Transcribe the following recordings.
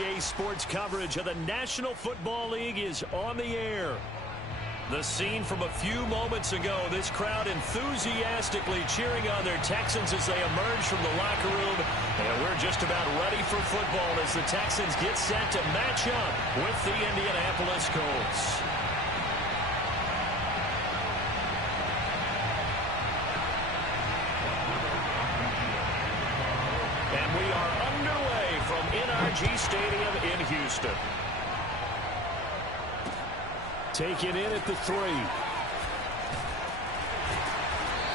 NBA sports coverage of the National Football League is on the air. The scene from a few moments ago, this crowd enthusiastically cheering on their Texans as they emerge from the locker room. And we're just about ready for football as the Texans get set to match up with the Indianapolis Colts. And we are underway from NRG Stadium in Houston. Taken in at the 3.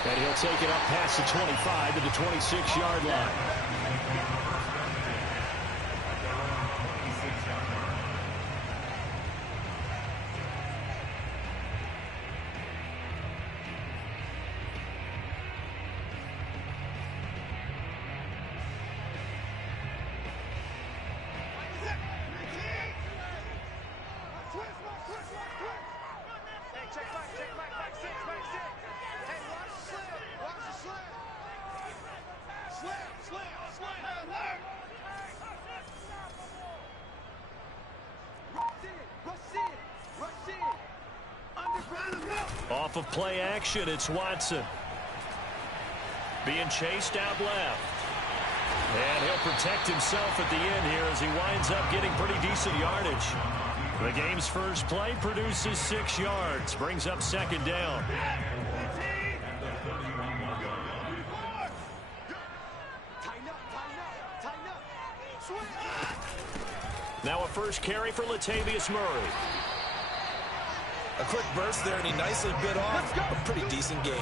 And he'll take it up past the 25 to the 26-yard line. Off of play action, it's Watson. Being chased out left. And he'll protect himself at the end here as he winds up getting pretty decent yardage. The game's first play produces 6 yards, brings up second down. Now a first carry for Latavius Murray. A quick burst there, and he nicely bit off a pretty decent gain.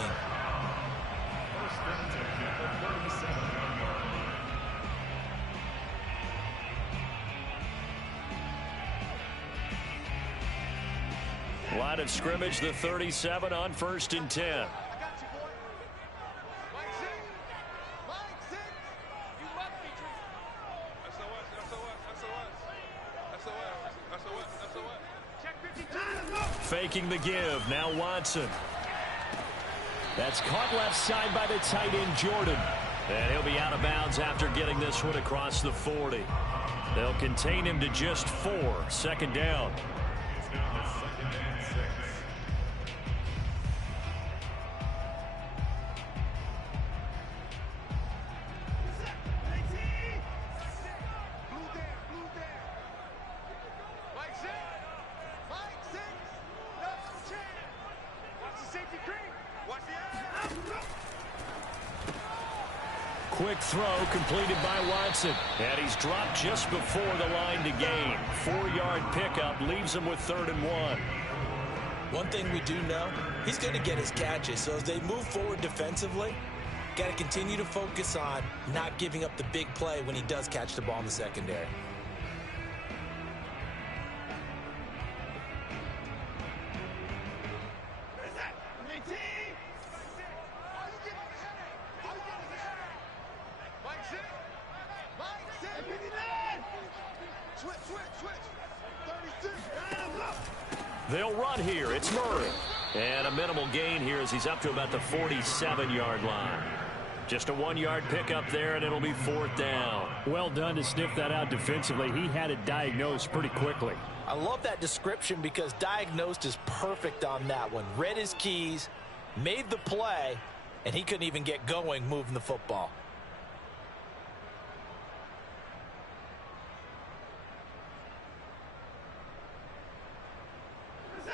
Line of scrimmage, the 37 on 1st and 10. Faking the give. Now Watson. That's caught left side by the tight end, Jordan. And he'll be out of bounds after getting this one across the 40. They'll contain him to just 4. Second down. Quick throw completed by Watson. And he's dropped just before the line to gain. 4-yard pickup leaves him with 3rd and 1. One thing we do know, he's going to get his catches. So as they move forward defensively, got to continue to focus on not giving up the big play when he does catch the ball in the secondary. They'll run here. It's Murray. And a minimal gain here as he's up to about the 47-yard line. Just a 1-yard pickup there, and it'll be 4th down. Well done to sniff that out defensively. He had it diagnosed pretty quickly. I love that description because diagnosed is perfect on that one. Read his keys, made the play, and he couldn't even get going moving the football.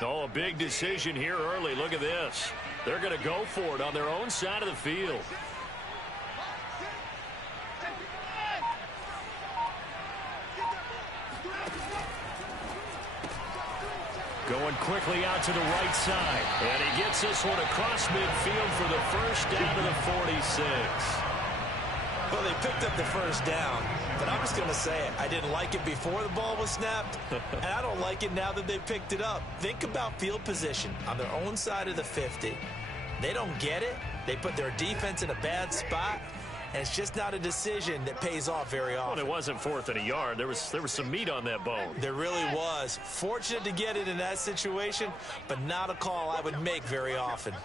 Oh, a big decision here early. Look at this. They're going to go for it on their own side of the field. Going quickly out to the right side. And he gets this one across midfield for the first down to the 46. Well, they picked up the first down, but I'm just going to say it. I didn't like it before the ball was snapped, and I don't like it now that they picked it up. Think about field position on their own side of the 50. They don't get it. They put their defense in a bad spot, and it's just not a decision that pays off very often. Well, it wasn't 4th and a yard. There was some meat on that bone. There really was. Fortunate to get it in that situation, but not a call I would make very often.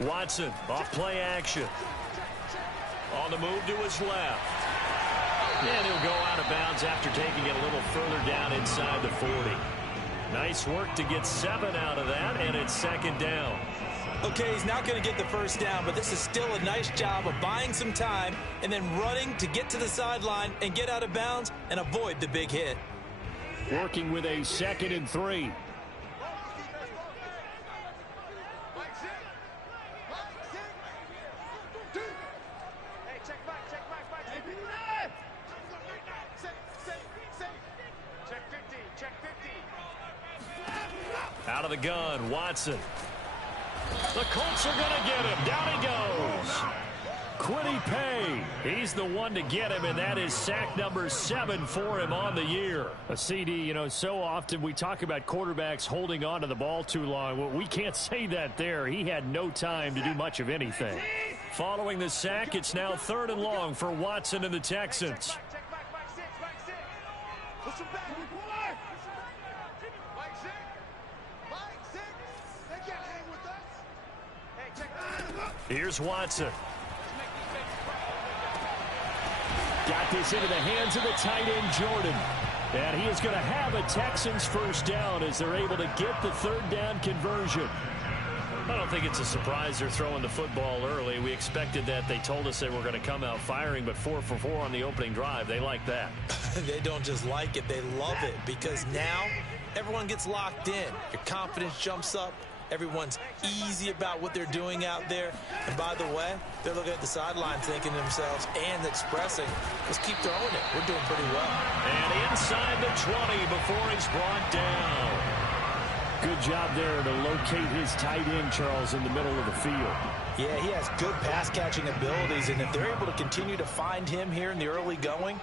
Watson, off play action. On the move to his left. And he'll go out of bounds after taking it a little further down inside the 40. Nice work to get 7 out of that, and it's second down. Okay, he's not going to get the first down, but this is still a nice job of buying some time and then running to get to the sideline and get out of bounds and avoid the big hit. Working with a 2nd and 3. Out of the gun, Watson. The Colts are going to get him. Down he goes. Quiddy Pay. He's the one to get him, and that is sack number 7 for him on the year. A CD, you know, so often we talk about quarterbacks holding on to the ball too long. Well, we can't say that there. He had no time to do much of anything. Following the sack, it's now 3rd and long for Watson and the Texans. Here's Watson. Got this into the hands of the tight end, Jordan. And he is going to have a Texans first down as they're able to get the 3rd down conversion. I don't think it's a surprise they're throwing the football early. We expected that. They told us they were going to come out firing, but 4 for 4 on the opening drive. They like that. They don't just like it, they love it, because now everyone gets locked in. Your confidence jumps up. Everyone's easy about what they're doing out there. And by the way, they're looking at the sideline thinking to themselves and expressing, let's keep throwing it. We're doing pretty well. And inside the 20 before he's brought down. Good job there to locate his tight end, Charles, in the middle of the field. Yeah, he has good pass-catching abilities, and if they're able to continue to find him here in the early going,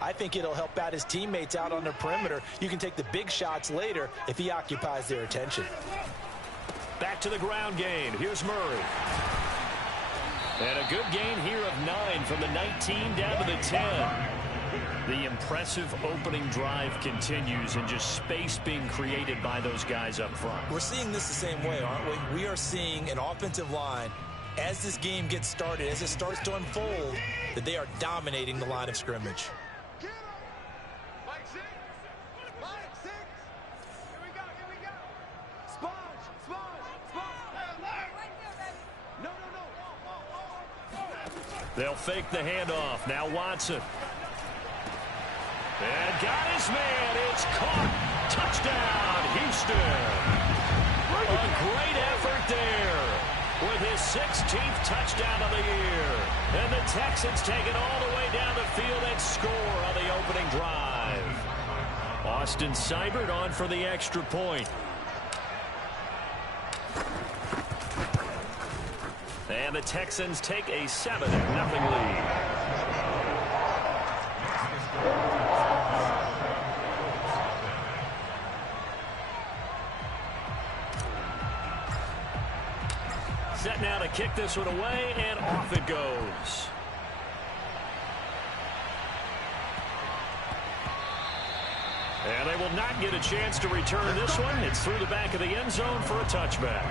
I think it'll help out his teammates out on the perimeter. You can take the big shots later if he occupies their attention. Back to the ground game. Here's Murray. And a good gain here of 9 from the 19 down to the 10. The impressive opening drive continues and just space being created by those guys up front. We're seeing this the same way, aren't we? We are seeing an offensive line, as this game gets started, as it starts to unfold, that they are dominating the line of scrimmage. They'll fake the handoff. Now Watson. And got his man. It's caught. Touchdown, Houston. A great effort there with his 16th touchdown of the year. And the Texans take it all the way down the field and score on the opening drive. Austin Seibert on for the extra point. And the Texans take a 7-0 lead. Set now to kick this one away, and off it goes. And they will not get a chance to return this one. It's through the back of the end zone for a touchback.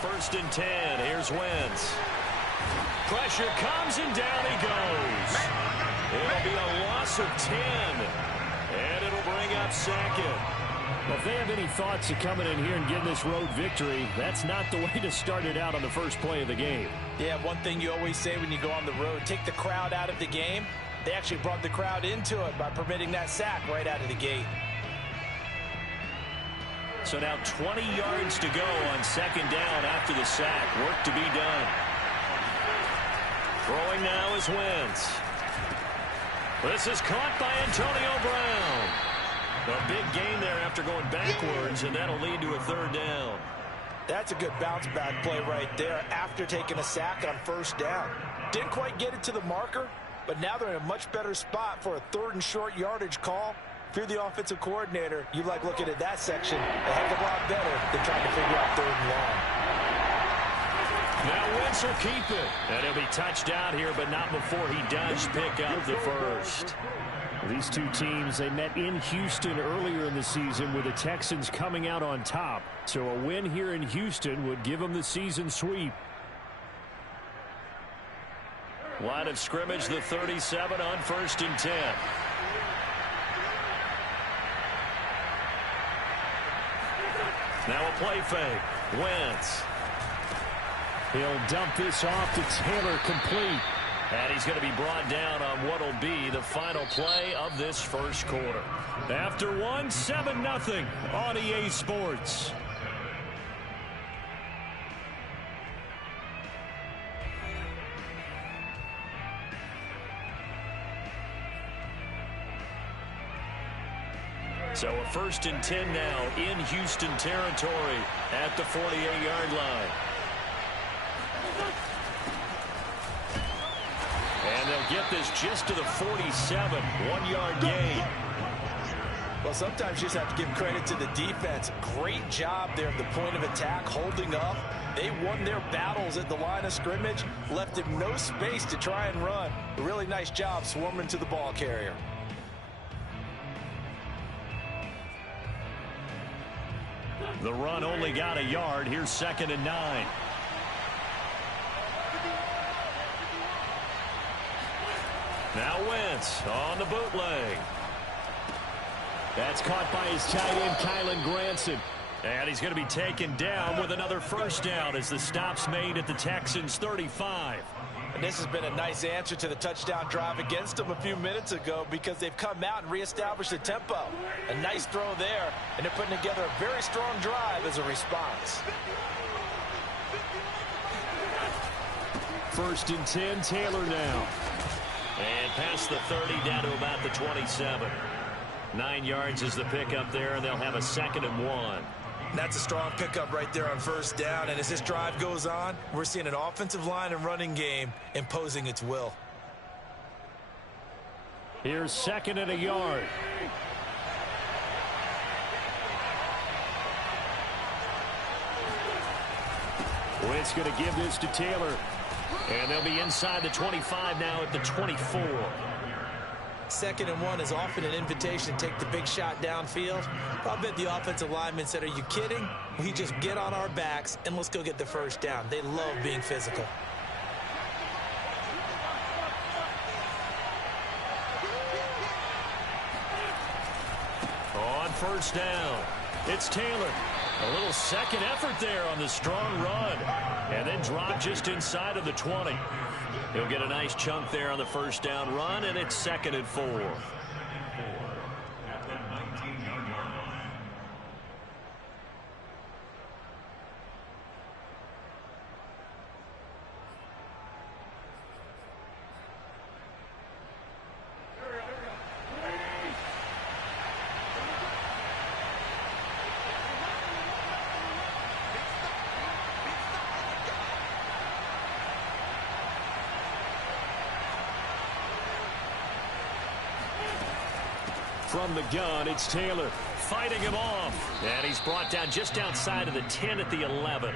First and 10. Here's Wentz. Pressure comes and down he goes. It'll be a loss of 10. And it'll bring up 2nd. Well, if they have any thoughts of coming in here and getting this road victory, that's not the way to start it out on the first play of the game. Yeah, one thing you always say when you go on the road, take the crowd out of the game. They actually brought the crowd into it by permitting that sack right out of the gate. So now 20 yards to go on 2nd down after the sack. Work to be done. Throwing now is Wentz. This is caught by Antonio Brown. A big gain there after going backwards, and that'll lead to a 3rd down. That's a good bounce back play right there after taking a sack on 1st down. Didn't quite get it to the marker, but now they're in a much better spot for a 3rd and short yardage call. If you're the offensive coordinator, you like looking at that section a heck of a lot better than trying to figure out 3rd and long. Now Wentz will keep it. And he'll be touched out here, but not before he does pick up the first. These two teams, they met in Houston earlier in the season with the Texans coming out on top. So a win here in Houston would give them the season sweep. Line of scrimmage, the 37 on 1st and 10. Now a play fake. Wentz. He'll dump this off to Taylor, complete. And he's going to be brought down on what will be the final play of this first quarter. After 7-0 on EA Sports. So a 1st and 10 now in Houston territory at the 48-yard line. And they'll get this just to the 47, 1-yard gain. Well, sometimes you just have to give credit to the defense. Great job there at the point of attack, holding up. They won their battles at the line of scrimmage, left him no space to try and run. A really nice job swarming to the ball carrier. The run only got a yard. Here's 2nd and 9. Now Wentz on the bootleg. That's caught by his tight end, Kylen Granson. And he's going to be taken down with another first down as the stop's made at the Texans' 35. And this has been a nice answer to the touchdown drive against them a few minutes ago because they've come out and reestablished the tempo. A nice throw there, and they're putting together a very strong drive as a response. 1st and 10, Taylor now. And past the 30 down to about the 27. 9 yards is the pickup there, and they'll have a 2nd and 1. That's a strong pickup right there on first down. And as this drive goes on, we're seeing an offensive line and running game imposing its will. Here's 2nd and a yard. Wentz going to give this to Taylor. And they'll be inside the 25 now at the 24. 2nd and 1 is often an invitation to take the big shot downfield. I bet the offensive lineman said, are you kidding? We just get on our backs and let's go get the first down. They love being physical. On first down, it's Taylor. A little second effort there on the strong run. And then drop just inside of the 20. He'll get a nice chunk there on the first down run, and it's 2nd and 4. From the gun, it's Taylor. Fighting him off. And he's brought down just outside of the 10 at the 11.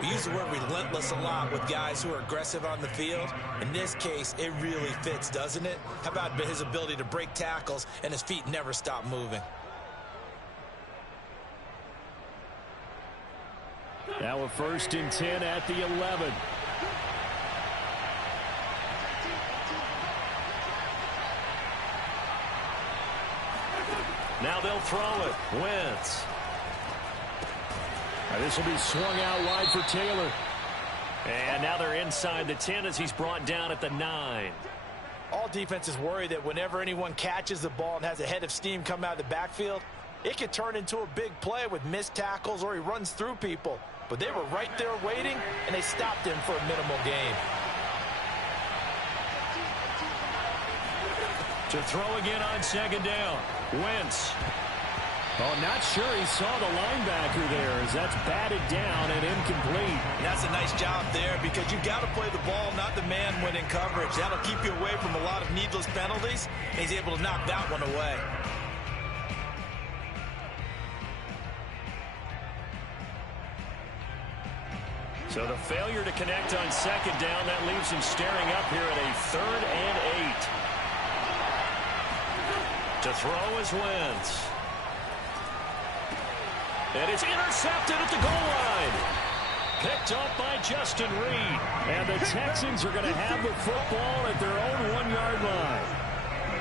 We use the word relentless a lot with guys who are aggressive on the field. In this case, it really fits, doesn't it? How about his ability to break tackles and his feet never stop moving? Now a 1st and 10 at the 11. Now they'll throw it. Wentz. This will be swung out wide for Taylor. And now they're inside the 10 as he's brought down at the 9. All defenses worry that whenever anyone catches the ball and has a head of steam come out of the backfield, it could turn into a big play with missed tackles or he runs through people. But they were right there waiting, and they stopped him for a minimal gain. To throw again on 2nd down. Wentz. Oh, not sure he saw the linebacker there as that's batted down and incomplete. And that's a nice job there because you got to play the ball, not the man when in coverage. That'll keep you away from a lot of needless penalties. And he's able to knock that one away. So the failure to connect on second down, that leaves him staring up here at a 3rd and 8. To throw is Wentz. And it's intercepted at the goal line. Picked up by Justin Reed. And the Texans are going to have the football at their own 1-yard line.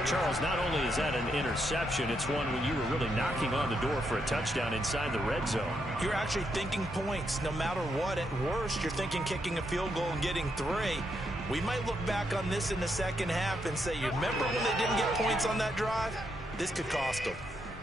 Charles, not only is that an interception, it's one when you were really knocking on the door for a touchdown inside the red zone. You're actually thinking points. No matter what, at worst, you're thinking kicking a field goal and getting 3. We might look back on this in the second half and say, you remember when they didn't get points on that drive? This could cost them.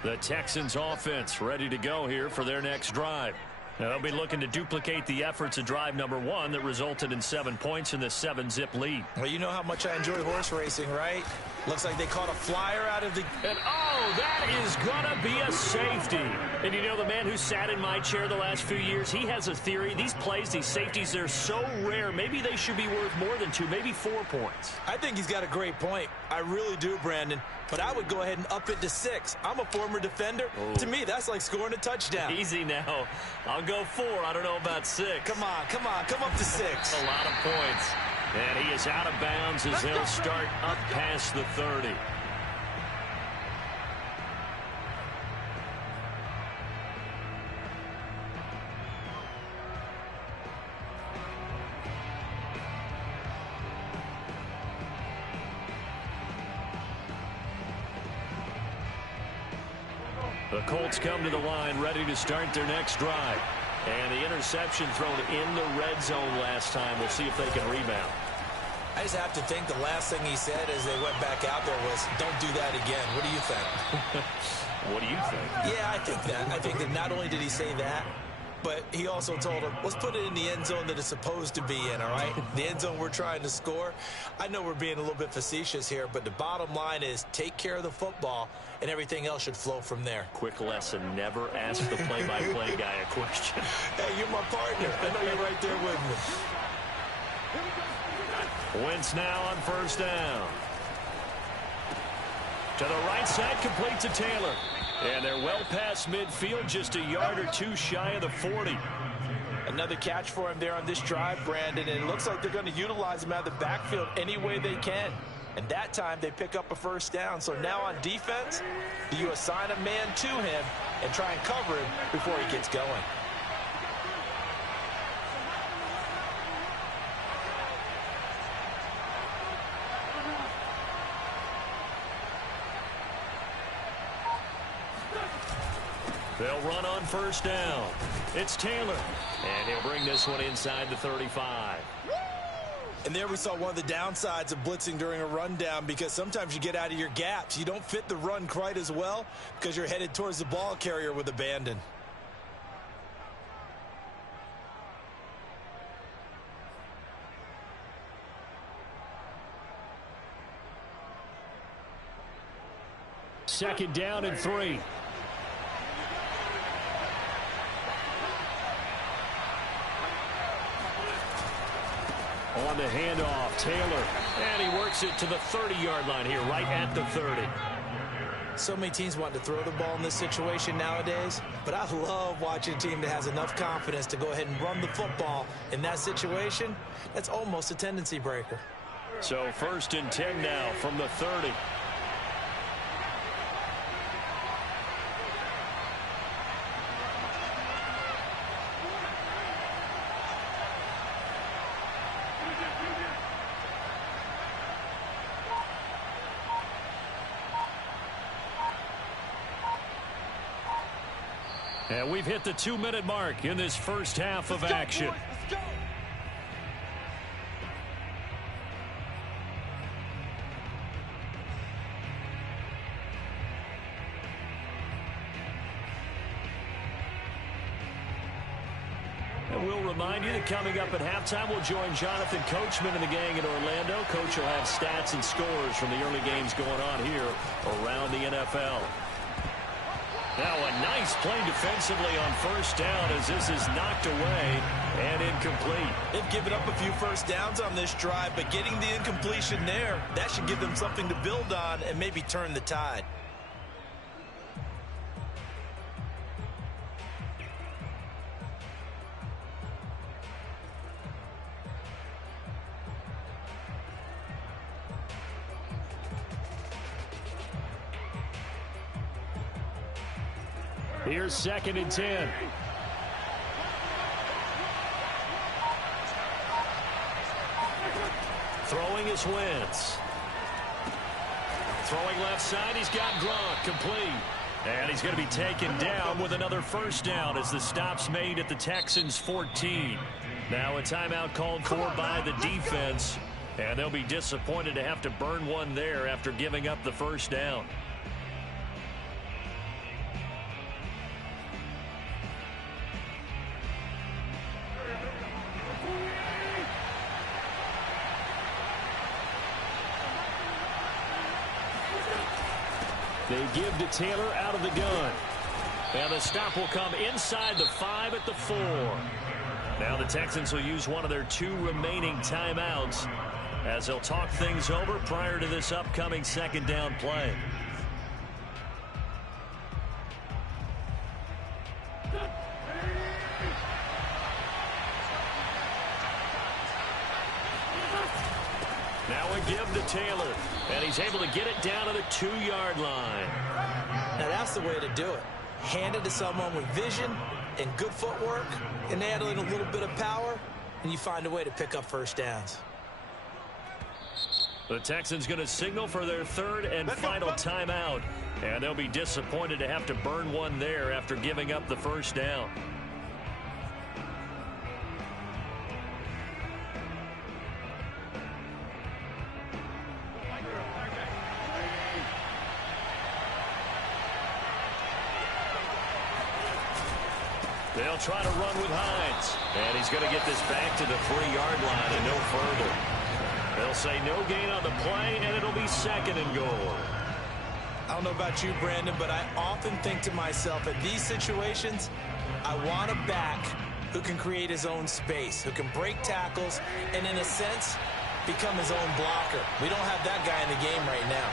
The Texans offense ready to go here for their next drive. Now, they'll be looking to duplicate the efforts of drive number 1 that resulted in 7 points in the 7-zip lead. Well, you know how much I enjoy horse racing, right? Looks like they caught a flyer out of the... And, oh, that is going to be a safety. And you know, the man who sat in my chair the last few years, he has a theory. These plays, these safeties, they're so rare. Maybe they should be worth more than 2, maybe 4 points. I think he's got a great point. I really do, Brandon. But I would go ahead and up it to 6. I'm a former defender. Oh. To me, that's like scoring a touchdown. Easy now. I'll go 4. I don't know about 6. Come on. Come up to 6. A lot of points. And he is out of bounds as they'll start up past the 30. The Colts come to the line ready to start their next drive. And the interception thrown in the red zone last time. We'll see if they can rebound. I just have to think the last thing he said as they went back out there was, don't do that again. What do you think? What do you think? Yeah, I think that. I think that not only did he say that, but he also told him, let's put it in the end zone that it's supposed to be in, all right? The end zone we're trying to score. I know we're being a little bit facetious here, but the bottom line is take care of the football, and everything else should flow from there. Quick lesson, never ask the play-by-play guy a question. Hey, you're my partner. I know you're right there with me. Wentz now on first down. To the right side, complete to Taylor. And they're well past midfield, just a yard or 2 shy of the 40. Another catch for him there on this drive, Brandon, and it looks like they're going to utilize him out of the backfield any way they can. And that time they pick up a first down. So now on defense, do you assign a man to him and try and cover him before he gets going? They'll run on first down. It's Taylor. And he'll bring this one inside the 35. And there we saw one of the downsides of blitzing during a rundown, because sometimes you get out of your gaps. You don't fit the run quite as well because you're headed towards the ball carrier with abandon. Second down and 3. On the handoff, Taylor. And he works it to the 30-yard line here, right at the 30. So many teams want to throw the ball in this situation nowadays, but I love watching a team that has enough confidence to go ahead and run the football in that situation. That's almost a tendency breaker. So 1st and 10 now from the 30. And we've hit the 2-minute mark in this first half of action. Let's go. And we'll remind you that coming up at halftime, we'll join Jonathan Coachman and the gang in Orlando. Coach will have stats and scores from the early games going on here around the NFL. Now a nice play defensively on first down as this is knocked away and incomplete. They've given up a few first downs on this drive, but getting the incompletion there, that should give them something to build on and maybe turn the tide. Here's 2nd and 10. Throwing is Wentz. Throwing left side, he's got Gronk, complete. And he's going to be taken down with another first down as the stop's made at the Texans' 14. Now a timeout called for by the defense, and they'll be disappointed to have to burn one there after giving up the first down. They give to Taylor out of the gun. And the stop will come inside the 5 at the 4. Now the Texans will use one of their 2 remaining timeouts as they'll talk things over prior to this upcoming 2nd down play. Now a give to Taylor, and he's able to get it down to the 2-yard line. Now that's the way to do it. Hand it to someone with vision and good footwork, and add in a little bit of power, and you find a way to pick up first downs. The Texans going to signal for their 3rd and final timeout, and they'll be disappointed to have to burn one there after giving up the first down. They'll try to run with Hines. And he's going to get this back to the 3-yard line and no further. They'll say no gain on the play, and it'll be 2nd and goal. I don't know about you, Brandon, but I often think to myself, at these situations, I want a back who can create his own space, who can break tackles, and in a sense, become his own blocker. We don't have that guy in the game right now.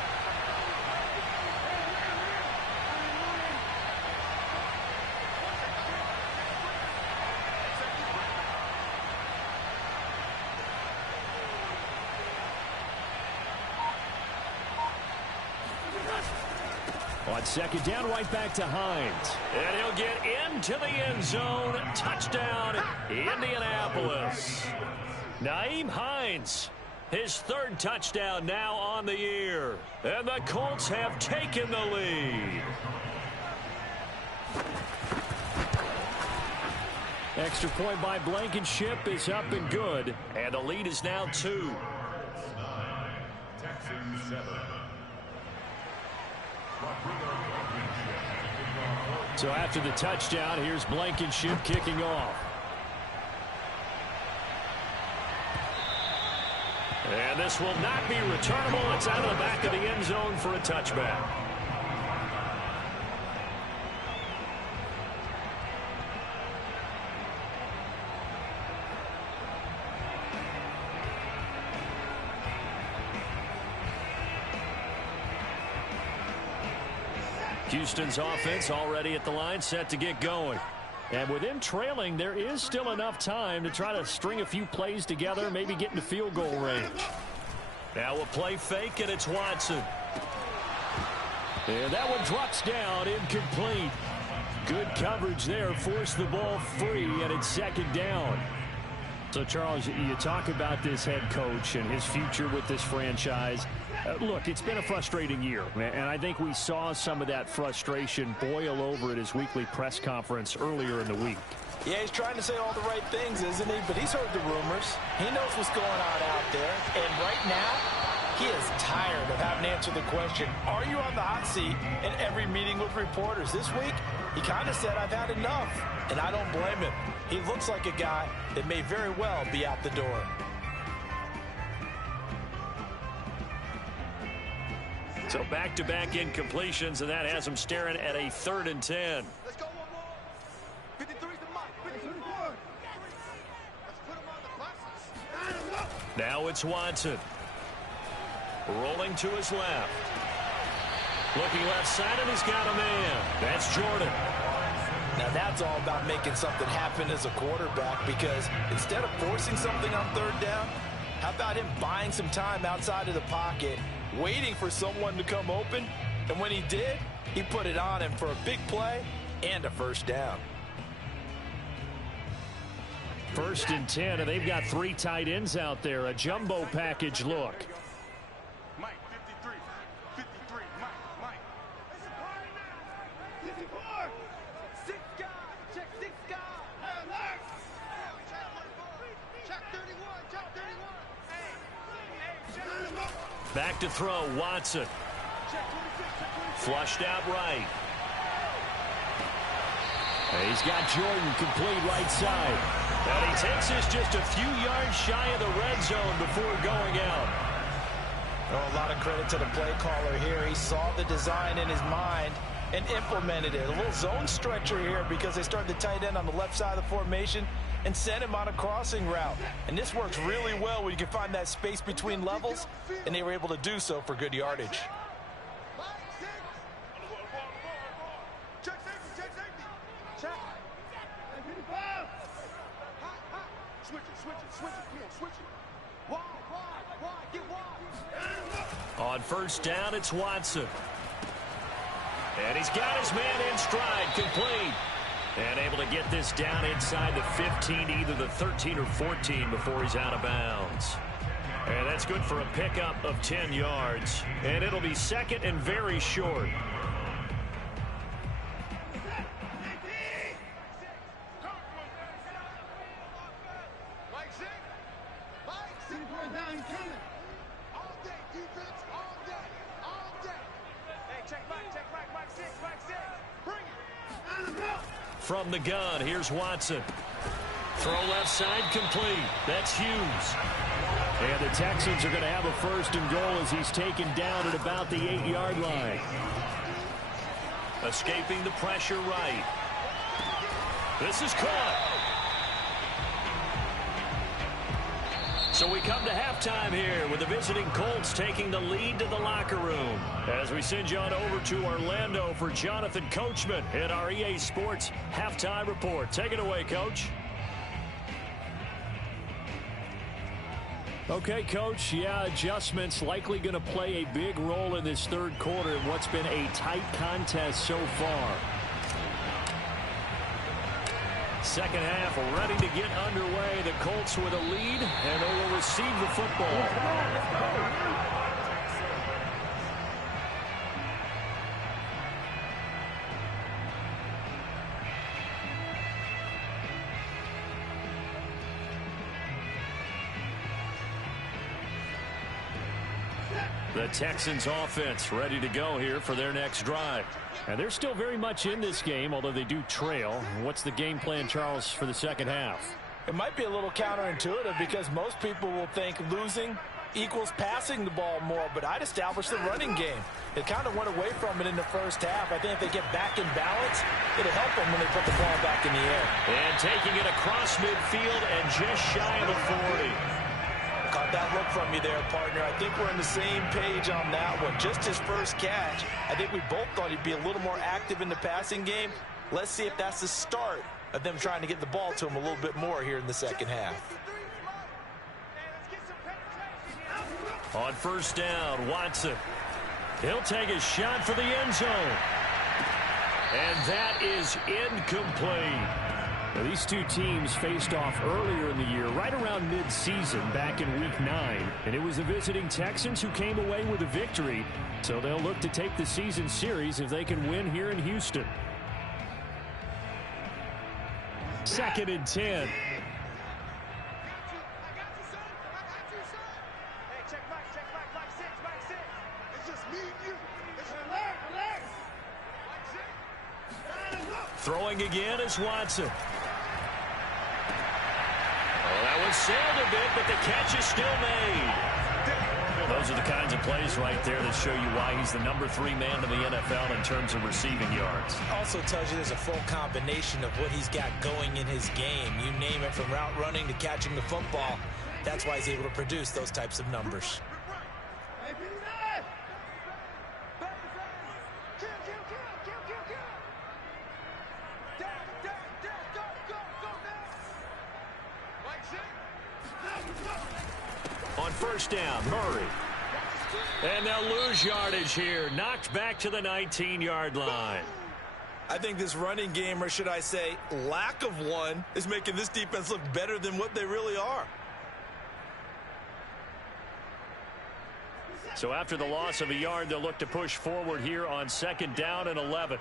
On 2nd down, right back to Hines. And he'll get into the end zone. Touchdown, Indianapolis. Nyheim Hines, his 3rd touchdown now on the year. And the Colts have taken the lead. Extra point by Blankenship is up and good. And the lead is now 2. Texans 7. So after the touchdown, here's Blankenship kicking off. And this will not be returnable. It's out of the back of the end zone for a touchback. Houston's offense already at the line, set to get going. And with them trailing, there is still enough time to try to string a few plays together, maybe get into field goal range. Now a play fake, and it's Watson. And that one drops down, incomplete. Good coverage there, forced the ball free, and it's 2nd down. So, Charles, you talk about this head coach and his future with this franchise. Look, it's been a frustrating year, and I think we saw some of that frustration boil over at his weekly press conference earlier in the week. Yeah, he's trying to say all the right things, isn't he? But he's heard the rumors. He knows what's going on out there. And right now, he is tired of having to answer the question, are you on the hot seat in every meeting with reporters? This week, he kind of said, I've had enough. And I don't blame him. He looks like a guy that may very well be out the door. So back-to-back incompletions, and that has them staring at a 3rd and 10. Let's go one more. 53's the mark. 53. Let's put him on the buses. Now it's Watson. Rolling to his left. Looking left side, and he's got a man. That's Jordan. Now that's all about making something happen as a quarterback, because instead of forcing something on 3rd down, how about him buying some time outside of the pocket, waiting for someone to come open, and when he did, he put it on him for a big play and a 1st down. 1st and 10, and they've got 3 tight ends out there. A jumbo package look. Mike, 53. 53. Mike. It's a party now. 54. 6 guys. Check 6 guys. Alert. Check 31. Check 31. Hey, check 31. Back to throw, Watson. Flushed out right. And he's got Jordan complete right side. And he takes this just a few yards shy of the red zone before going out. Oh, a lot of credit to the play caller here. He saw the design in his mind and implemented it. A little zone stretcher here because they started the tight end on the left side of the formation and sent him on a crossing route. And this works really well when you can find that space between levels, and they were able to do so for good yardage. Check safety. Check. Switch it. Come on, switch it. Wide. Get wide. On 1st down, it's Watson. And he's got his man in stride, complete. And able to get this down inside the 15, either the 13 or 14 before he's out of bounds. And that's good for a pickup of 10 yards. And it'll be 2nd and very short. From the gun, here's Watson. Throw left side, complete. That's Hughes. And the Texans are going to have a 1st and goal as he's taken down at about the 8-yard line. Escaping the pressure right. This is caught. So we come to halftime here with the visiting Colts taking the lead to the locker room. As we send you on over to Orlando for Jonathan Coachman in our EA Sports Halftime Report. Take it away, Coach. Okay, Coach, yeah, adjustments likely going to play a big role in this 3rd quarter in what's been a tight contest so far. 2nd half ready to get underway. The Colts with a lead, and they will receive the football. The Texans offense ready to go here for their next drive. And they're still very much in this game, although they do trail. What's the game plan, Charles, for the 2nd half? It might be a little counterintuitive because most people will think losing equals passing the ball more, but I'd establish the running game. They kind of went away from it in the 1st half. I think if they get back in balance, it'll help them when they put the ball back in the air. And taking it across midfield and just shy of the 40. Caught that look from you there, partner. I think we're on the same page on that one. Just his 1st catch, I think we both thought he'd be a little more active in the passing game. Let's see if that's the start of them trying to get the ball to him a little bit more here in the 2nd half. On 1st down, Watson. He'll take a shot for the end zone. And that is incomplete. Now, these two teams faced off earlier in the year, right around mid-season, back in Week 9. And it was the visiting Texans who came away with a victory. So they'll look to take the season series if they can win here in Houston. 2nd and 10. Throwing again is Watson. Oh, that one sailed a bit, but the catch is still made. Those are the kinds of plays right there that show you why he's the #3 man in the NFL in terms of receiving yards. Also tells you there's a full combination of what he's got going in his game. You name it, from route running to catching the football. That's why he's able to produce those types of numbers. On first down, Murray. And they'll lose yardage here. Knocked back to the 19-yard line. I think this running game, or should I say lack of one, is making this defense look better than what they really are. So after the loss of a yard, they'll look to push forward here on 2nd down and 11.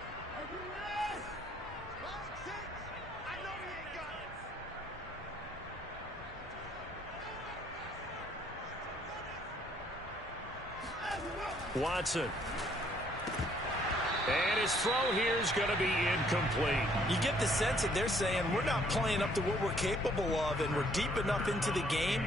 Watson. And his throw here is going to be incomplete. You get the sense that they're saying we're not playing up to what we're capable of, and we're deep enough into the game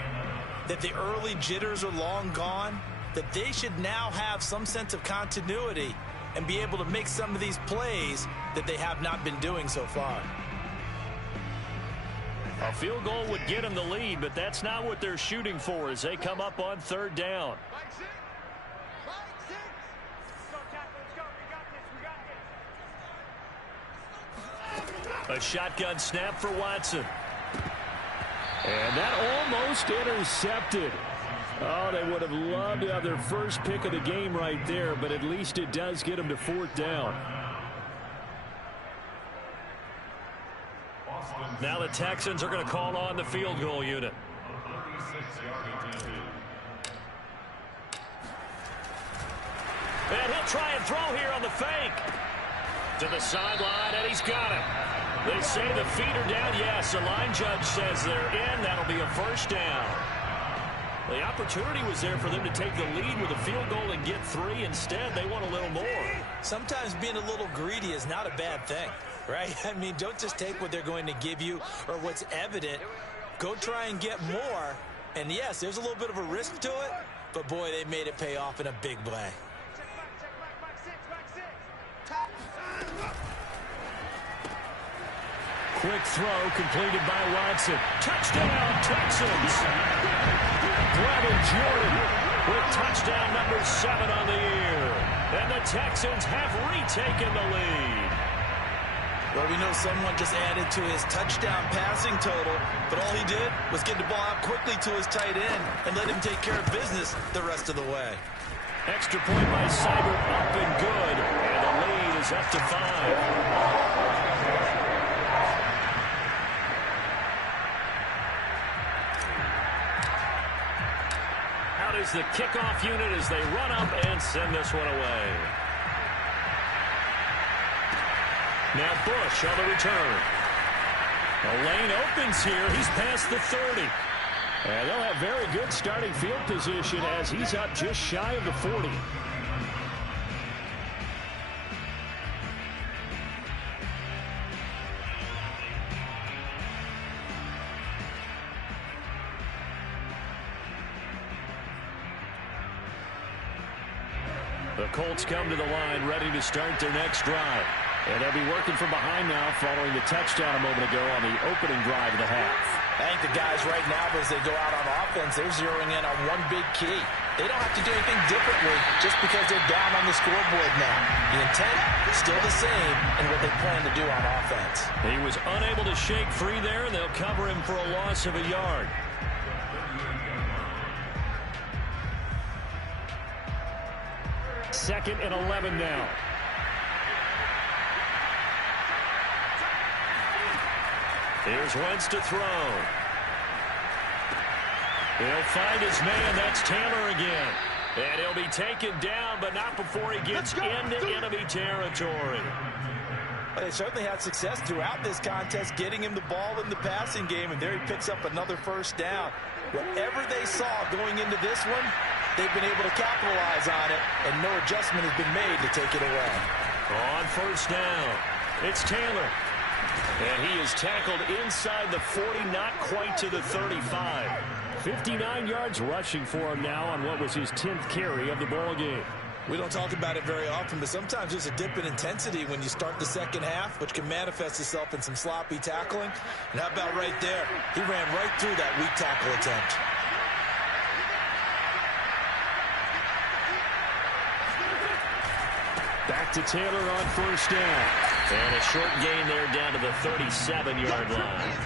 that the early jitters are long gone, that they should now have some sense of continuity and be able to make some of these plays that they have not been doing so far. A field goal would get them the lead, but that's not what they're shooting for as they come up on 3rd down. A shotgun snap for Watson. And that almost intercepted. Oh, they would have loved to have their first pick of the game right there, but at least it does get them to 4th down. Now the Texans are going to call on the field goal unit. And he'll try and throw here on the fake. To the sideline, and he's got it. They say the feet are down. Yes, the line judge says they're in. That'll be a first down. The opportunity was there for them to take the lead with a field goal and get 3. Instead, they want a little more. Sometimes being a little greedy is not a bad thing, right? I mean, don't just take what they're going to give you or what's evident. Go try and get more. And, yes, there's a little bit of a risk to it, but, boy, they made it pay off in a big play. Quick throw completed by Watson. Touchdown, Texans. Brevin Jordan with touchdown number 7 on the year. And the Texans have retaken the lead. Well, we know someone just added to his touchdown passing total, but all he did was get the ball out quickly to his tight end and let him take care of business the rest of the way. Extra point by Seibert, up and good. And the lead is up to 5. Is the kickoff unit as they run up and send this one away. Now Bush on the return. The lane opens here. He's past the 30. And they'll have very good starting field position as he's up just shy of the 40. The Colts come to the line ready to start their next drive. And they'll be working from behind now following the touchdown a moment ago on the opening drive of the half. I think the guys right now, as they go out on offense, they're zeroing in on one big key. They don't have to do anything differently just because they're down on the scoreboard now. The intent is still the same in what they plan to do on offense. He was unable to shake free there, and they'll cover him for a loss of a yard. Second and 11 now. Here's Wentz to throw. He'll find his man. That's Taylor again. And he'll be taken down, but not before he gets into enemy territory. Well, they certainly had success throughout this contest, getting him the ball in the passing game, and there he picks up another first down. Whatever they saw going into this one, they've been able to capitalize on it, and no adjustment has been made to take it away. On first down, it's Taylor. And he is tackled inside the 40, not quite to the 35. 59 yards rushing for him now on what was his 10th carry of the ball game. We don't talk about it very often, but sometimes there's a dip in intensity when you start the second half, which can manifest itself in some sloppy tackling. And how about right there? He ran right through that weak tackle attempt. Back to Taylor on first down. And a short gain there down to the 37-yard line.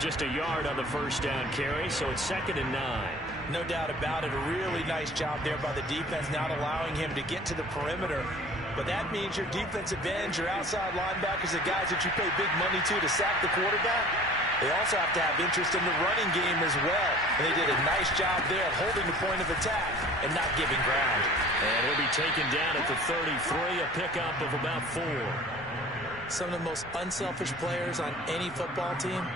Just a yard on the first down carry, so it's 2nd and 9. No doubt about it. A really nice job there by the defense, not allowing him to get to the perimeter. But that means your defensive ends, your outside linebackers, the guys that you pay big money to sack the quarterback, they also have to have interest in the running game as well. And they did a nice job there at holding the point of attack and not giving ground. And he'll be taken down at the 33, a pickup of about 4. Some of the most unselfish players on any football team,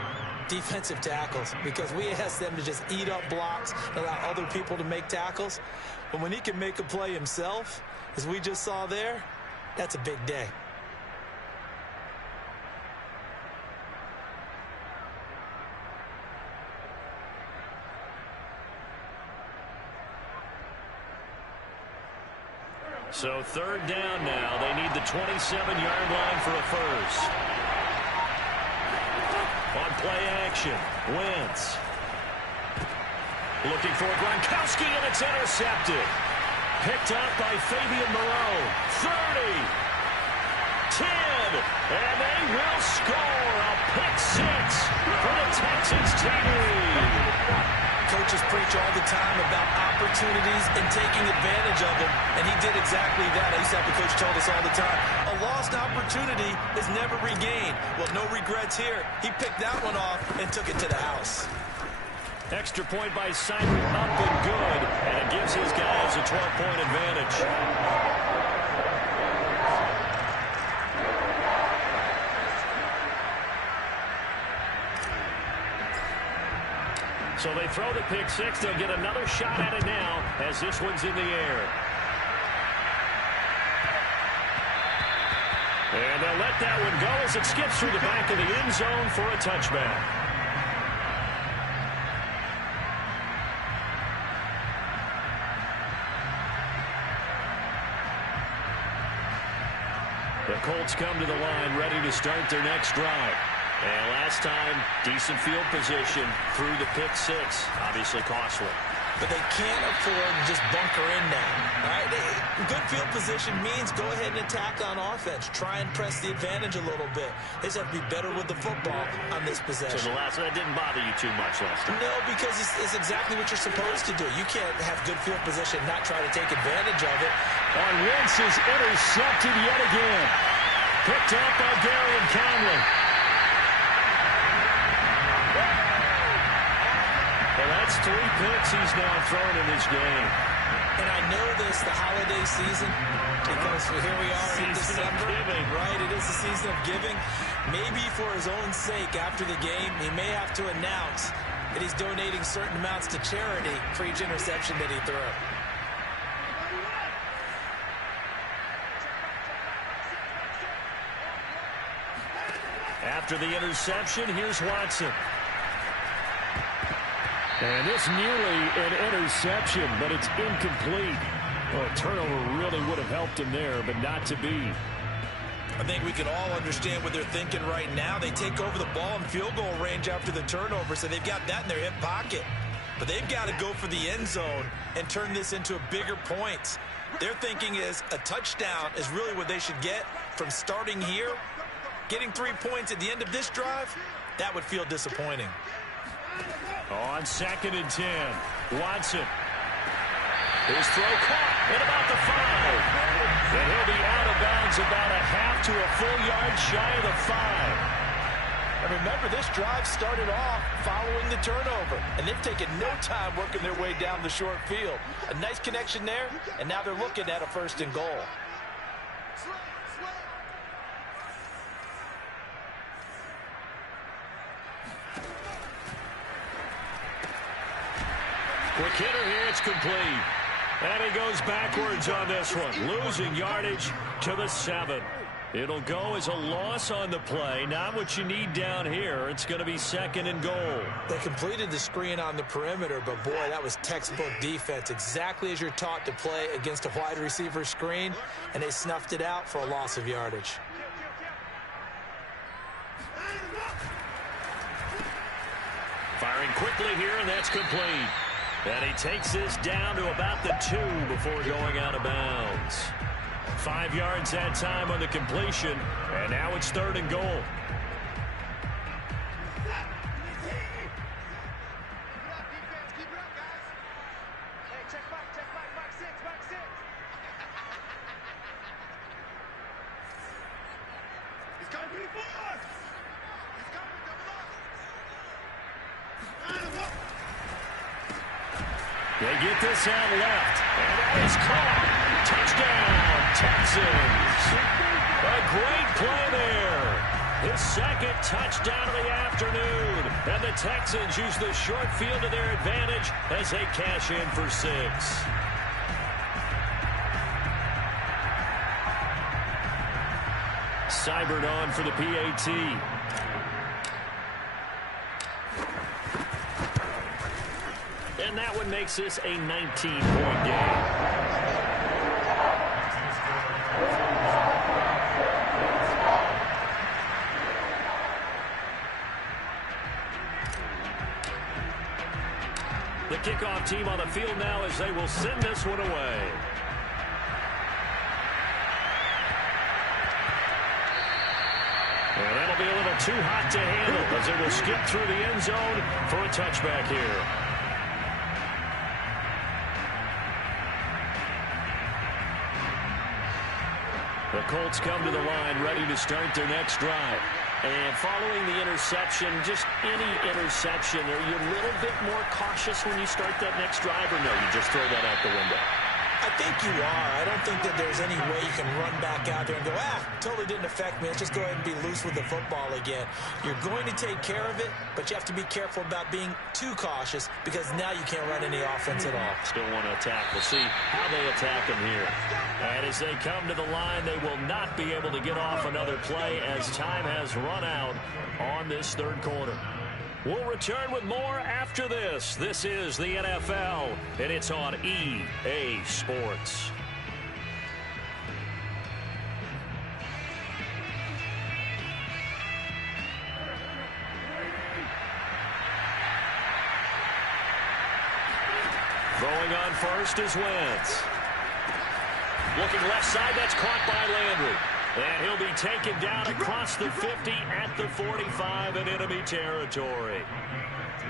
defensive tackles, because we ask them to just eat up blocks, allow other people to make tackles. But when he can make a play himself, as we just saw there, that's a big day. So 3rd down now. They need the 27-yard line for a first. On play action, Wentz. Looking for Gronkowski, and it's intercepted. Picked up by Fabian Moreau. 30. 10. And they will score a pick 6 for the Texans take the lead. Coaches preach all the time about opportunities and taking advantage of them, and he did exactly that. I used to have the coach told us all the time, a lost opportunity is never regained. Well, no regrets here. He picked that one off and took it to the house. Extra point by Simon, up and good, and it gives his guys a 12-point advantage. So they throw the pick 6. They'll get another shot at it now as this one's in the air. And they'll let that one go as it skips through the back of the end zone for a touchback. The Colts come to the line ready to start their next drive. And last time, decent field position through the pick 6. Obviously costly. But they can't afford to just bunker in now. All right? Good field position means go ahead and attack on offense. Try and press the advantage a little bit. They just have to be better with the football on this possession. So the last one, that didn't bother you too much last time? No, because it's exactly what you're supposed to do. You can't have good field position and not try to take advantage of it. And Wentz is intercepted yet again. Picked up by Gary Conley. Well, that's 3 picks he's now thrown in this game. And I know this, the holiday season, because here we are in December. Right, it is the season of giving. Maybe for his own sake, after the game, he may have to announce that he's donating certain amounts to charity for each interception that he threw. After the interception, here's Watson. And this nearly an interception, but it's incomplete. Well, a turnover really would have helped him there, but not to be. I think we can all understand what they're thinking right now. They take over the ball in field goal range after the turnover, so they've got that in their hip pocket. But they've got to go for the end zone and turn this into a bigger point. Their thinking is a touchdown is really what they should get from starting here. Getting 3 points at the end of this drive, that would feel disappointing. On 2nd and 10, Watson. His throw caught at about the 5. And he'll be out of bounds about a half to a full yard shy of the 5. And remember, this drive started off following the turnover. And they've taken no time working their way down the short field. A nice connection there, and now they're looking at a 1st and goal. Quick hitter here, it's complete. And he goes backwards on this one, losing yardage to the 7. It'll go as a loss on the play. Not what you need down here. It's going to be 2nd and goal. They completed the screen on the perimeter, but boy, that was textbook defense. Exactly as you're taught to play against a wide receiver screen, and they snuffed it out for a loss of yardage. Firing quickly here, and that's complete. And he takes this down to about the 2 before going out of bounds. 5 yards that time on the completion, and now it's 3rd and goal. They get this out left, and that is caught. Touchdown, Texans. A great play there. His 2nd touchdown of the afternoon. And the Texans use the short field to their advantage as they cash in for 6. Seibert on for the PAT. And that one makes this a 19-point game. The kickoff team on the field now as they will send this one away. And that'll be a little too hot to handle as it will skip through the end zone for a touchback here. The Colts come to the line ready to start their next drive. And following the interception, just any interception, are you a little bit more cautious when you start that next drive, or no, you just throw that out the window? I think you are. I don't think that there's any way you can run back out there and go, totally didn't affect me. Let's just go ahead and be loose with the football again. You're going to take care of it, but you have to be careful about being too cautious because now you can't run any offense at all. Still want to attack. We'll see how they attack him here. And as they come to the line, they will not be able to get off another play as time has run out on this 3rd quarter. We'll return with more after this. This is the NFL, and it's on EA Sports. Throwing on first is Wentz. Looking left side, that's caught by Landry. And he'll be taken down across the 50 at the 45 in enemy territory.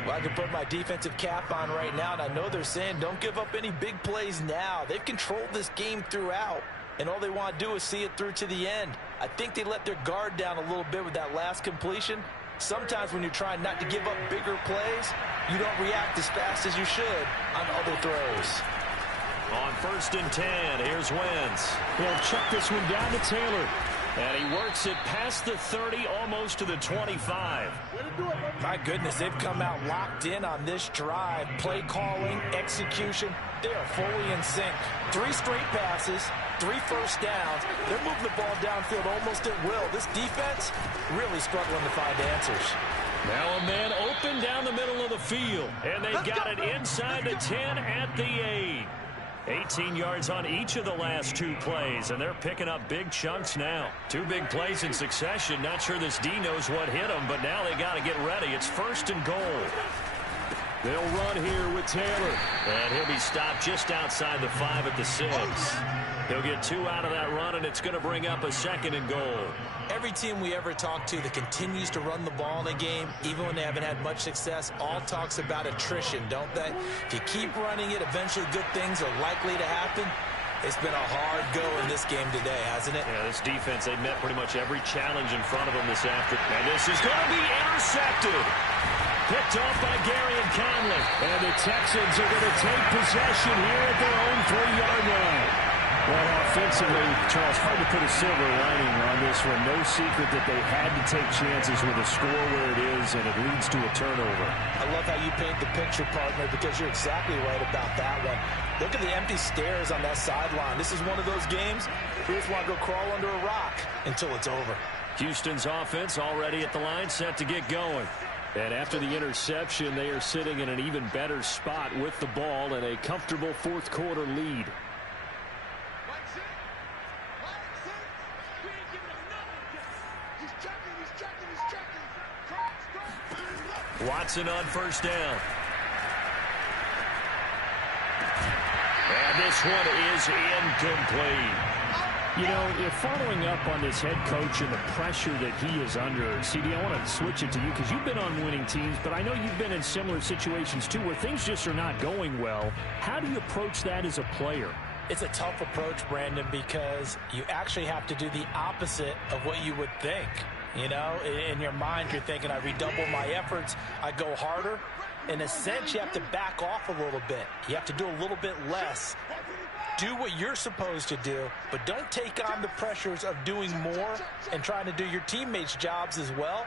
Well, I can put my defensive cap on right now, and I know they're saying don't give up any big plays now. They've controlled this game throughout, and all they want to do is see it through to the end. I think they let their guard down a little bit with that last completion. Sometimes when you're trying not to give up bigger plays, you don't react as fast as you should on other throws. On 1st and 10, here's Wentz. He'll check this one down to Taylor. And he works it past the 30, almost to the 25. My goodness, they've come out locked in on this drive. Play calling, execution, they are fully in sync. 3 straight passes, 3 first downs. They're moving the ball downfield almost at will. This defense really struggling to find answers. Now a man open down the middle of the field. And they've got it inside the 10 at the 8. 18 yards on each of the last 2 plays, and they're picking up big chunks now. 2 big plays in succession. Not sure this D knows what hit them, but now they got to get ready. It's 1st and goal. They'll run here with Taylor, and he'll be stopped just outside the 5 at the 6. He'll get 2 out of that run, and it's going to bring up a 2nd and goal. Every team we ever talk to that continues to run the ball in a game, even when they haven't had much success, all talks about attrition, don't they? If you keep running it, eventually good things are likely to happen. It's been a hard go in this game today, hasn't it? Yeah, this defense, they met pretty much every challenge in front of them this afternoon. And this is going to be intercepted. Picked off by Gary and Conley. And the Texans are going to take possession here at their own 3-yard line. Well, offensively, Charles, hard to put a silver lining on this one. No secret that they had to take chances with a score where it is, and it leads to a turnover. I love how you paint the picture, partner, because you're exactly right about that one. Look at the empty stares on that sideline. This is one of those games where you just want to go crawl under a rock until it's over. Houston's offense already at the line, set to get going. And after the interception, they are sitting in an even better spot with the ball and a comfortable fourth quarter lead. Watson on first down. And this one is incomplete. You know, if following up on this head coach and the pressure that he is under, CD, I want to switch it to you because you've been on winning teams, but I know you've been in similar situations too where things just are not going well. How do you approach that as a player? It's a tough approach, Brandon, because you actually have to do the opposite of what you would think. You know, in your mind, you're thinking, I redouble my efforts, I go harder. In a sense, you have to back off a little bit. You have to do a little bit less. Do what you're supposed to do, but don't take on the pressures of doing more and trying to do your teammates' jobs as well.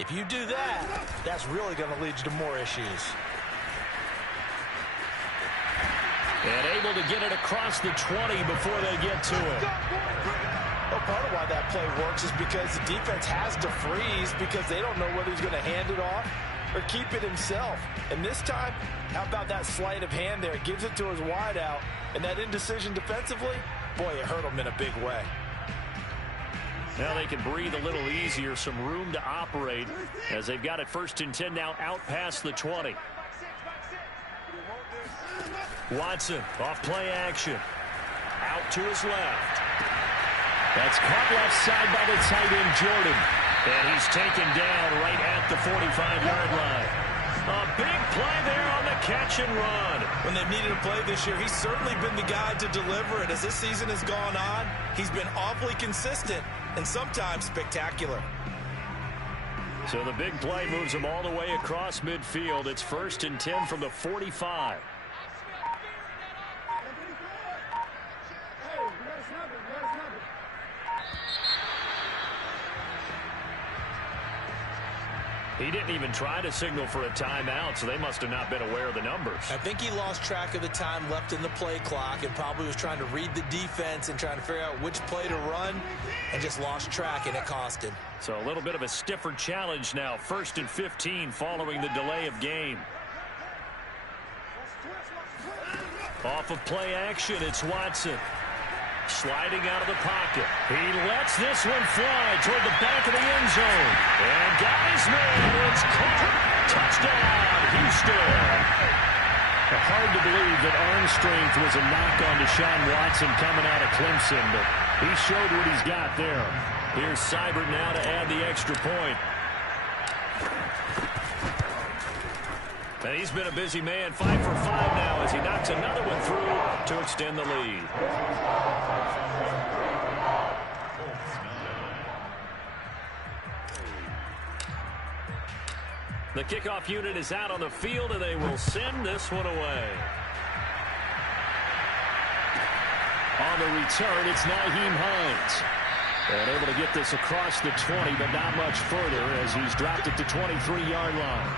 If you do that, that's really going to lead you to more issues. And able to get it across the 20 before they get to it. Well, part of why that play works is because the defense has to freeze because they don't know whether he's going to hand it off or keep it himself. And this time, how about that sleight of hand there? Gives it to his wideout. And that indecision defensively, boy, it hurt him in a big way. Now they can breathe a little easier, some room to operate as they've got it 1st and 10 now out past the 20. Watson off play action. Out to his left. That's caught left side by the tight end, Jordan. And he's taken down right at the 45-yard line. A big play there on the catch and run. When they've needed a play this year, he's certainly been the guy to deliver it. As this season has gone on, he's been awfully consistent and sometimes spectacular. So the big play moves him all the way across midfield. It's 1st and 10 from the 45. He didn't even try to signal for a timeout, so they must have not been aware of the numbers. I think he lost track of the time left in the play clock and probably was trying to read the defense and trying to figure out which play to run and just lost track, and it cost him. So a little bit of a stiffer challenge now. 1st and 15 following the delay of game. Off of play action, it's Watson. Sliding out of the pocket. He lets this one fly toward the back of the end zone. And Geisman, it's caught. Touchdown, Houston. Hard to believe that arm strength was a knock on Deshaun Watson coming out of Clemson, but he showed what he's got there. Here's Seibert now to add the extra point. And he's been a busy man, 5 for 5 now as he knocks another one through to extend the lead. The kickoff unit is out on the field, and they will send this one away. On the return, it's Nyheim Hines. And able to get this across the 20, but not much further as he's dropped it to 23-yard line.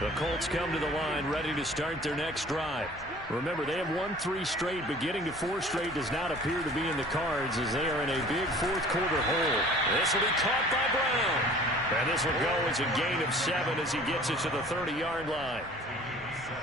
The Colts come to the line ready to start their next drive. Remember, they have won 3 straight, but getting to 4 straight does not appear to be in the cards as they are in a big fourth quarter hole. This will be caught by Brown. And this will go as a gain of 7 as he gets it to the 30-yard line.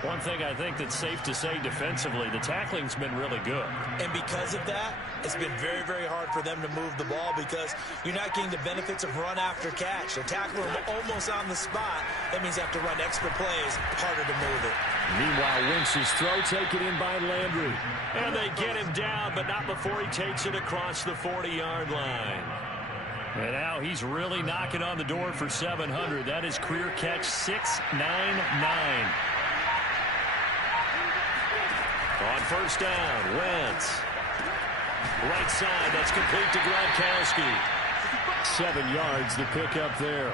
One thing I think that's safe to say defensively, the tackling's been really good. And because of that, it's been very, very hard for them to move the ball because you're not getting the benefits of run after catch. They're tackling them almost on the spot. That means they have to run extra plays, harder to move it. Meanwhile, Wentz's throw taken in by Landry. And they get him down, but not before he takes it across the 40-yard line. And now he's really knocking on the door for 700. That is career catch 699. On first down, Wentz. Right side, that's complete to Gronkowski. 7 yards to pick up there.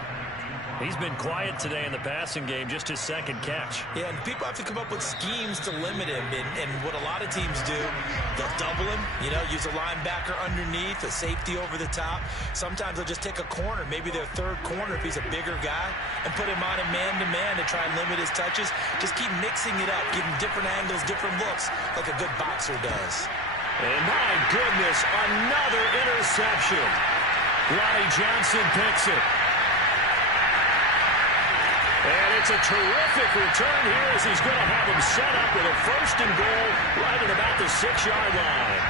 He's been quiet today in the passing game, just his second catch. Yeah, and people have to come up with schemes to limit him. And what a lot of teams do, they'll double him, use a linebacker underneath, a safety over the top. Sometimes they'll just take a corner, maybe their third corner if he's a bigger guy, and put him on a man-to-man to try and limit his touches. Just keep mixing it up, give him different angles, different looks, like a good boxer does. And my goodness, another interception. Ronnie Johnson picks it. And it's a terrific return here as he's going to have him set up with a 1st and goal right at about the 6-yard line.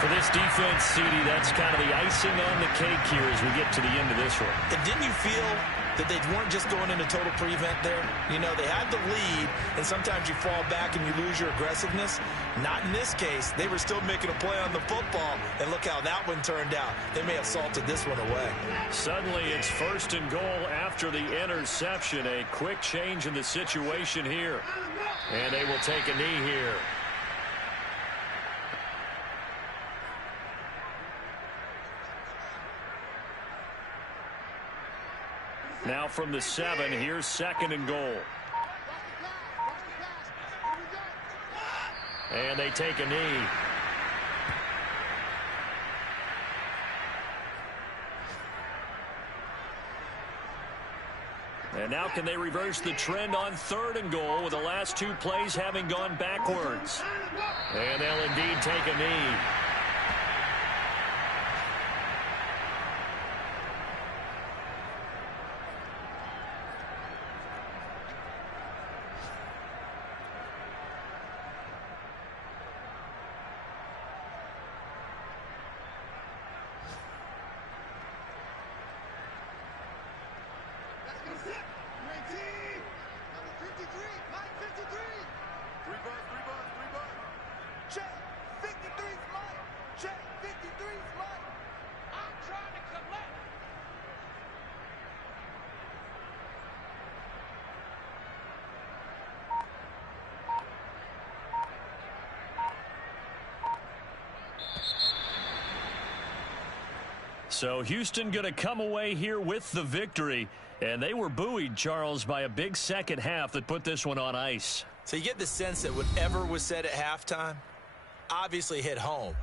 For this defense, CD, that's kind of the icing on the cake here as we get to the end of this one. And didn't you feel that they weren't just going into total prevent there? They had the lead, and sometimes you fall back and you lose your aggressiveness. Not in this case. They were still making a play on the football, and look how that one turned out. They may have salted this one away. Suddenly, it's 1st and goal after the interception. A quick change in the situation here. And they will take a knee here. Now from the 7, here's 2nd and goal. And they take a knee. And now can they reverse the trend on 3rd and goal with the last 2 plays having gone backwards? And they'll indeed take a knee. So Houston going to come away here with the victory. And they were buoyed, Charles, by a big second half that put this one on ice. So you get the sense that whatever was said at halftime obviously hit home.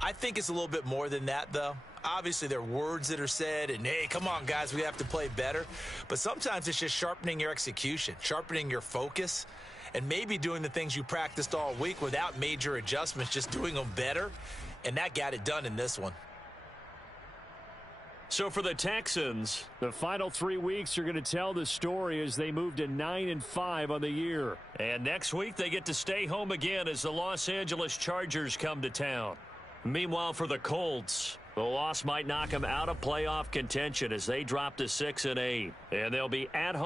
I think it's a little bit more than that, though. Obviously, there are words that are said, and, hey, come on, guys, we have to play better. But sometimes it's just sharpening your execution, sharpening your focus, and maybe doing the things you practiced all week without major adjustments, just doing them better. And that got it done in this one. So for the Texans, the final 3 weeks are going to tell the story as they move to 9-5 on the year. And next week they get to stay home again as the Los Angeles Chargers come to town. Meanwhile, for the Colts, the loss might knock them out of playoff contention as they drop to 6-8. And they'll be at home.